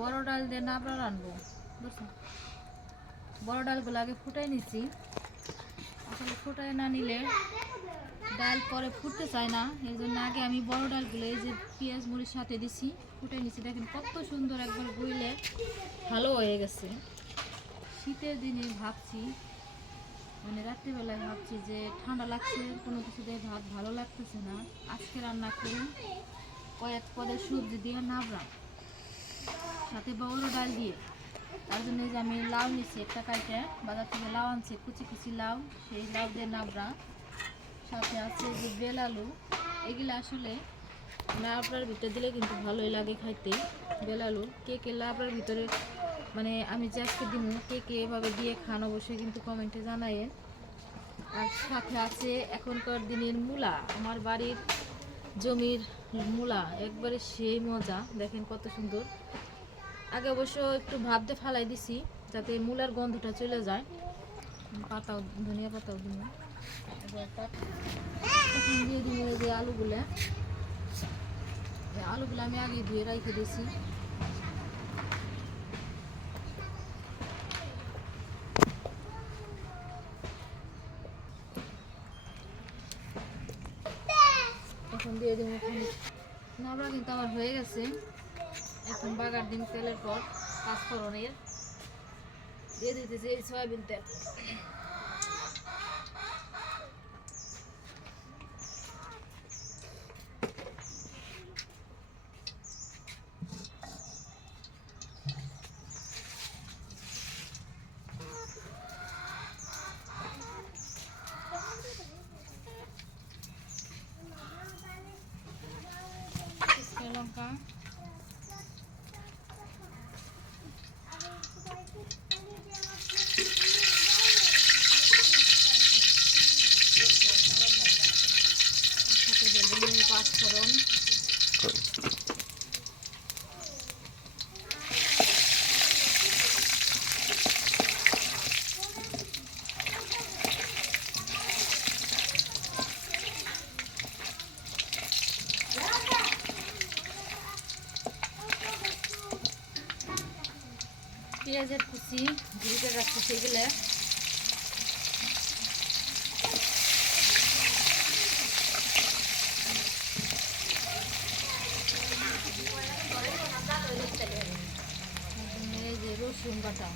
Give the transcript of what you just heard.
বড় ডাল দিয়ে নাবড়া রানবো, বুঝছো? বড় ডালগুলো আগে ফুটাই নিছি। আসলে ফুটাই না নিলে ডাল পরে ফুটতে চায় না, এই জন্য আগে আমি বড় ডালগুলো এই যে পেঁয়াজ মরিচ সাথে দিছি, ফুটাই নিছি। দেখেন কত সুন্দর একবার গইলে ভালো হয়ে গেছে। শীতের দিনে ভাবছি, মানে রাত্রিবেলায় ভাবছি যে ঠান্ডা লাগছে, কোনো কিছু দিয়ে ভাত ভালো লাগতেছে না, আজকে রান্না করি কয়েক পদের সবজি দিয়ে নাবড়া, সাথে বড় ডাল দিয়ে। তার জন্য যে আমি লাউ নিচ্ছি একটা কাইটে, বাজার থেকে লাউ আনছি, কুচি কুচি লাউ, সেই লাউ দিয়ে নাবড়া। সাথে আছে যে বেল আলু, এগুলো আসলে লাবড়ার ভিতরে দিলে কিন্তু ভালোই লাগে খাইতে। বেল আলু কে কে লাবড়ার ভিতরে, মানে আমি যে আজকে দিন কে কে এভাবে দিয়ে খান অবশ্যই কিন্তু কমেন্টে জানায়েন। আর সাথে আছে এখনকার দিনের মূলা, আমার বাড়ির জমির মূলা, একবারে সেই মজা, দেখেন কত সুন্দর। আগে অবশ্য একটু ভাবতে ফালাই দিছি যাতে মূলার গন্ধটা চলে যায়। পাতাও, ধনিয়া পাতাও দিন, দিয়ে দিন যে আলুগুলো আমি আগে দিয়ে রেখে দিয়েছি। এখন দিয়ে দিন, নাবড়া কিন্তু আমার হয়ে গেছে। এখন বাগার ডিম তেলের পর পাঁচফোড়নের দিয়ে দিতেছি এই সয়াবিন তেল। লঙ্কা, পাঁচফোড়ন, পেঁয়াজের কুচি ঘুরিতে রাখছি সেগুলো, এই যে রসুন বাটা,